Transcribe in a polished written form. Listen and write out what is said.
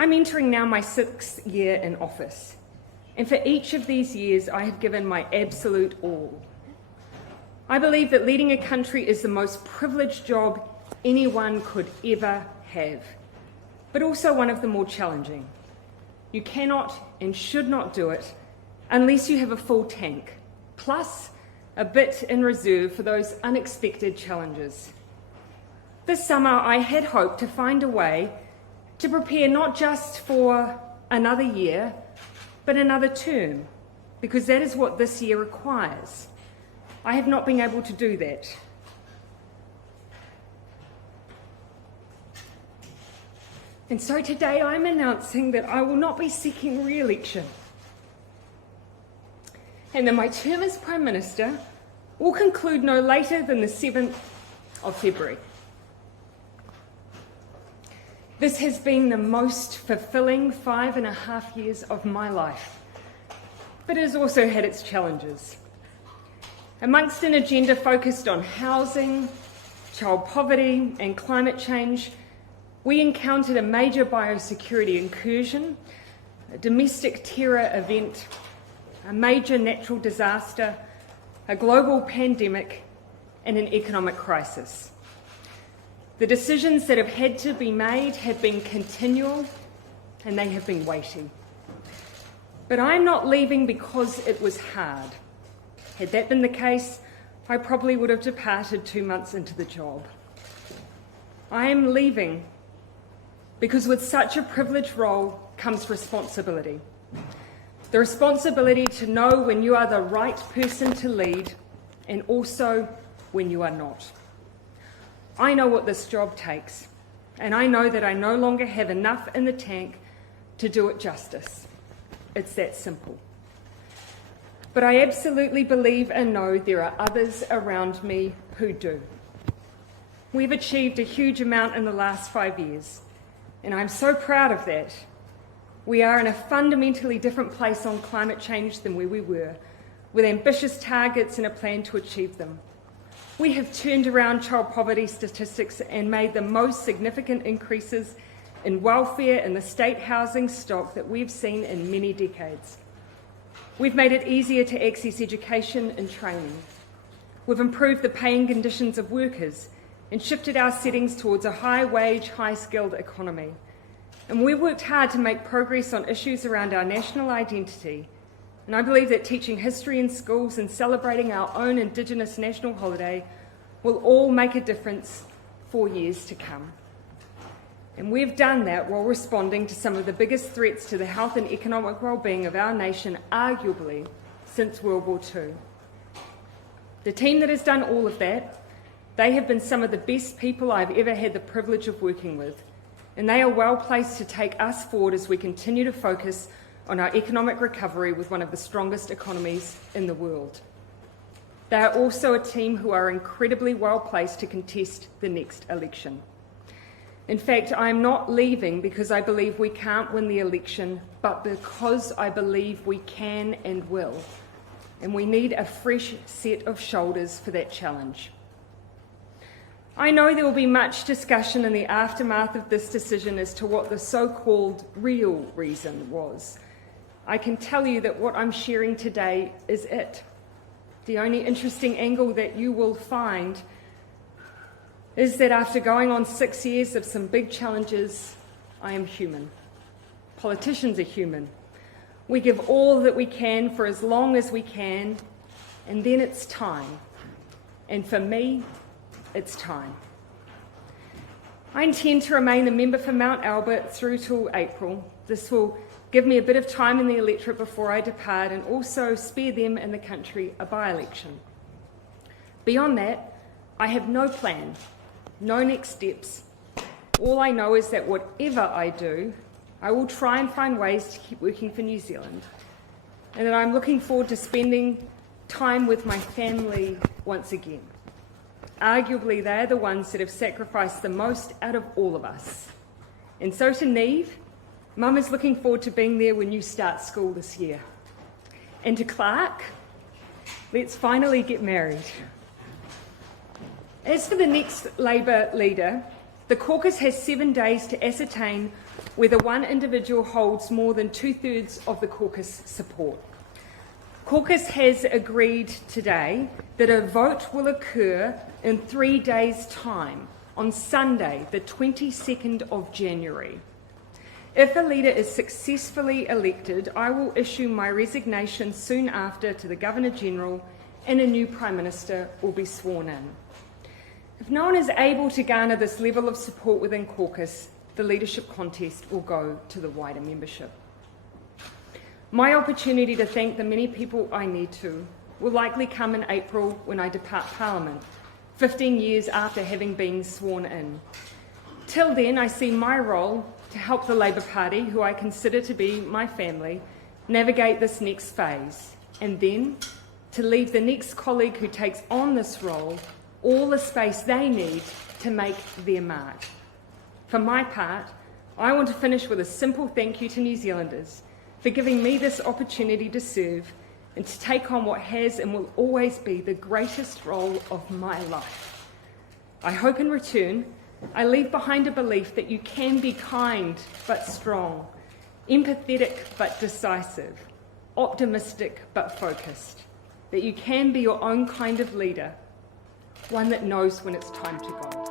I'm entering now my 6th year in office, and for each of these years I have given my absolute all. I believe that leading a country is the most privileged job anyone could ever have, but also one of the more challenging. You cannot and should not do it unless you have a full tank, plus a bit in reserve for those unexpected challenges. This summer I had hoped to find a way to prepare not just for another year, but another term, because that is what this year requires. I have not been able to do that. And so today I'm announcing that I will not be seeking re-election, and that my term as Prime Minister will conclude no later than the 7th of February. This has been the most fulfilling 5.5 years of my life, but it has also had its challenges. Amongst an agenda focused on housing, child poverty and climate change, we encountered a major biosecurity incursion, a domestic terror event, a major natural disaster, a global pandemic, and an economic crisis. The decisions that have had to be made have been continual, and they have been weighty. But I'm not leaving because it was hard. Had that been the case, I probably would have departed 2 months into the job. I am leaving because with such a privileged role comes responsibility. The responsibility to know when you are the right person to lead and also when you are not. I know what this job takes, and I know that I no longer have enough in the tank to do it justice. It's that simple. But I absolutely believe and know there are others around me who do. We've achieved a huge amount in the last 5 years, and I'm so proud of that. We are in a fundamentally different place on climate change than where we were, with ambitious targets and a plan to achieve them. We have turned around child poverty statistics and made the most significant increases in welfare and the state housing stock that we've seen in many decades. We've made it easier to access education and training. We've improved the paying conditions of workers and shifted our settings towards a high-wage, high-skilled economy. And we've worked hard to make progress on issues around our national identity. And I believe that teaching history in schools and celebrating our own Indigenous national holiday will all make a difference for years to come. And we've done that while responding to some of the biggest threats to the health and economic well-being of our nation, arguably, since World War II. The team that has done all of that, they have been some of the best people I've ever had the privilege of working with, and they are well placed to take us forward as we continue to focus on our economic recovery with one of the strongest economies in the world. They are also a team who are incredibly well placed to contest the next election. In fact, I am not leaving because I believe we can't win the election, but because I believe we can and will. And we need a fresh set of shoulders for that challenge. I know there will be much discussion in the aftermath of this decision as to what the so-called real reason was. I can tell you that what I'm sharing today is it. The only interesting angle that you will find is that after going on 6 years of some big challenges, I am human. Politicians are human. We give all that we can for as long as we can, and then it's time. And for me, it's time. I intend to remain a member for Mount Albert through till April. This will give me a bit of time in the electorate before I depart and also spare them and the country a by-election. Beyond that, I have no plan, no next steps. All I know is that whatever I do, I will try and find ways to keep working for New Zealand, and that I'm looking forward to spending time with my family once again. Arguably, they're the ones that have sacrificed the most out of all of us. And so to Neve, Mum is looking forward to being there when you start school this year. And to Clark, let's finally get married. As for the next Labour leader, The caucus has 7 days to ascertain whether one individual holds more than 2/3 of the caucus support. Caucus has agreed today that a vote will occur in 3 days' time, on Sunday, the 22nd of January. If a leader is successfully elected, I will issue my resignation soon after to the Governor-General and a new Prime Minister will be sworn in. If no one is able to garner this level of support within caucus, the leadership contest will go to the wider membership. My opportunity to thank the many people I need to will likely come in April when I depart Parliament, 15 years after having been sworn in. Till then, I see my role to help the Labour Party, who I consider to be my family, navigate this next phase, and then to leave the next colleague who takes on this role all the space they need to make their mark. For my part, I want to finish with a simple thank you to New Zealanders for giving me this opportunity to serve and to take on what has and will always be the greatest role of my life. I hope in return, I leave behind a belief that you can be kind but strong, empathetic but decisive, optimistic but focused, that you can be your own kind of leader, one that knows when it's time to go.